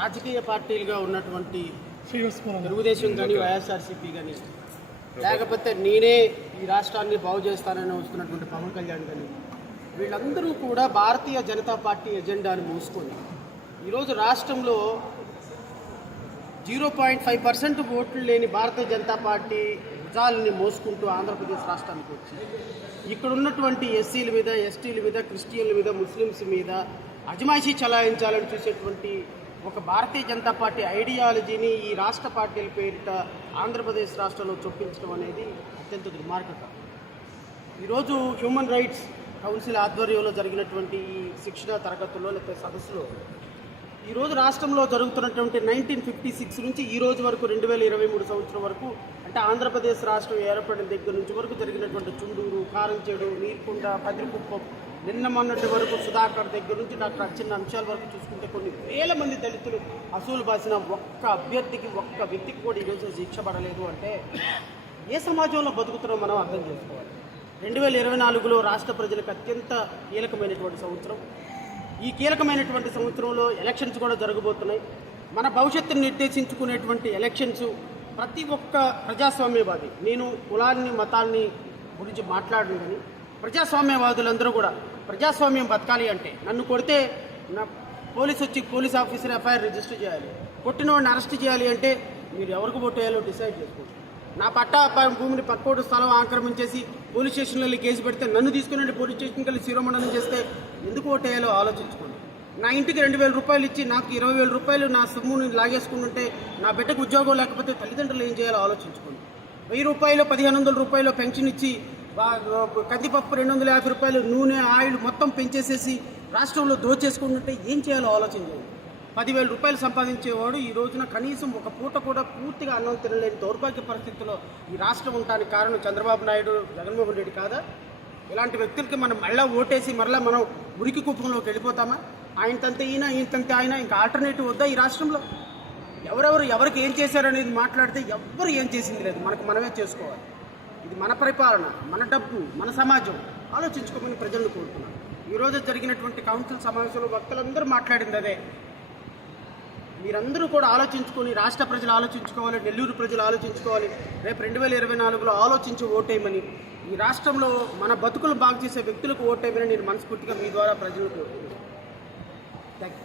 రాజకీయ పార్టీలుగా ఉన్నటువంటి తెలుగుదేశం కానీ వైఎస్ఆర్సీపీ కానీ లేకపోతే నేనే ఈ రాష్ట్రాన్ని బాగు చేస్తానని వస్తున్నటువంటి పవన్ కళ్యాణ్ కానీ వీళ్ళందరూ కూడా భారతీయ జనతా పార్టీ ఎజెండాను మూసుకొని ఈరోజు రాష్ట్రంలో 0.5% ఓట్లు లేని భారతీయ జనతా పార్టీ భుజాలని మోసుకుంటూ ఆంధ్రప్రదేశ్ రాష్ట్రానికి వచ్చి ఇక్కడ ఉన్నటువంటి ఎస్సీల మీద, ఎస్టీల మీద, క్రిస్టియన్ల మీద, ముస్లిమ్స్ మీద అజమాయిషీ చలాయించాలని చూసేటువంటి ఒక భారతీయ జనతా పార్టీ ఐడియాలజీని ఈ రాష్ట్ర పార్టీల పేరిట ఆంధ్రప్రదేశ్ రాష్ట్రంలో చొప్పించడం అనేది అత్యంత దుర్మార్గత. ఈరోజు హ్యూమన్ రైట్స్ కౌన్సిల్ ఆధ్వర్యంలో జరిగినటువంటి ఈ శిక్షణ తరగతుల్లో లేకపోతే సదస్సులో ఈరోజు రాష్ట్రంలో జరుగుతున్నటువంటి 1956 నుంచి ఈ రోజు వరకు 2023 సంవత్సరం వరకు అంటే ఆంధ్రప్రదేశ్ రాష్ట్రం ఏర్పడిన దగ్గర నుంచి వరకు జరిగినటువంటి చుండూరు, కారంచేడు, నీర్కొండ, పదిరికుప్పం, నిన్న మొన్నటి వరకు సుధాకర్ దగ్గర నుంచి డాక్టర్ అచ్చెన్న అంశాల వరకు చూసుకుంటే కొన్ని వేల మంది దళితులు అసూలు బాసిన ఒక్క అభ్యర్థికి, ఒక్క వ్యక్తికి కూడా ఈరోజు శిక్ష పడలేదు అంటే ఏ సమాజంలో బతుకుతున్నామో మనం అర్థం చేసుకోవాలి. 2024లో రాష్ట్ర ప్రజలకు అత్యంత కీలకమైనటువంటి సంవత్సరం. ఈ కీలకమైనటువంటి సంవత్సరంలో ఎలక్షన్స్ కూడా జరగబోతున్నాయి. మన భవిష్యత్తును నిర్దేశించుకునేటువంటి ఎలక్షన్స్ ప్రతి ఒక్క ప్రజాస్వామ్యవాది, నేను కులాన్ని మతాన్ని గురించి మాట్లాడను కానీ ప్రజాస్వామ్యవాదులందరూ కూడా ప్రజాస్వామ్యం బతకాలి అంటే నన్ను కొడితే నా పోలీస్ ఆఫీసర్ ఎఫ్ఐఆర్ రిజిస్టర్ చేయాలి, కొట్టిన వాడిని అరెస్ట్ చేయాలి అంటే మీరు ఎవరికి ఓటు వేయాలో డిసైడ్ చేసుకోండి. నా పట్టా భూమిని పక్కోటి స్థలం ఆక్రమించేసి పోలీస్ స్టేషన్లో కేసు పెడితే నన్ను తీసుకుని పోలీస్ స్టేషన్కి వెళ్ళి శిరోమండనం చేస్తే ఎందుకు ఓటు వేయాలో ఆలోచించుకోండి. నా ఇంటికి 2,000 రూపాయలు ఇచ్చి నాకు 20,000 రూపాయలు నా సొమ్ముని లాగేసుకుంటుంటే నా బిడ్డకు ఉద్యోగం లేకపోతే తల్లిదండ్రులు ఏం చేయాలో ఆలోచించుకోండి. 1000 రూపాయలు 1,500 రూపాయలు పెన్షన్ ఇచ్చి కందిపప్పు 250 రూపాయలు, నూనె, ఆయిల్ మొత్తం పెంచేసేసి రాష్ట్రంలో దోచేసుకుంటుంటే ఏం చేయాలో ఆలోచించండి. 10,000 రూపాయలు సంపాదించేవాడు ఈ రోజున కనీసం ఒక పూట కూడా పూర్తిగా అన్నం తినలేని దౌర్భాగ్య పరిస్థితుల్లో ఈ రాష్ట్రం ఉండడానికి కారణం చంద్రబాబు నాయుడు, జగన్మోహన్ రెడ్డి కాదా? ఇలాంటి వ్యక్తులకి మనం మళ్ళీ ఓటేసి మరలా మనం మురికి కుప్పంలోకి వెళ్ళిపోతామా? ఆయన తంతే ఈయన, ఈయన తంతే ఆయన, ఇంకా ఆల్టర్నేటివ్ వద్దా ఈ రాష్ట్రంలో? ఎవరికి ఏం చేశారనేది మాట్లాడితే ఎవ్వరు ఏం చేసింది లేదు, మనమే చేసుకోవాలి. ఇది మన పరిపాలన, మన డబ్బు, మన సమాజం. ఆలోచించుకోమని ప్రజలను కోరుతున్నాను. ఈరోజు జరిగినటువంటి కౌన్సిల్ సమావేశంలో వక్తలందరూ మాట్లాడింది అదే. మీరందరూ కూడా ఆలోచించుకొని, రాష్ట్ర ప్రజలు ఆలోచించుకోవాలి, నెల్లూరు ప్రజలు ఆలోచించుకోవాలి. రేపు 2024లో ఆలోచించి ఓటేయమని, ఈ రాష్ట్రంలో మన బతుకులు బాగు చేసే వ్యక్తులకు ఓటేయమని నేను మనస్ఫూర్తిగా మీ ద్వారా ప్రజలకు కోరుతున్నాను. Thank you.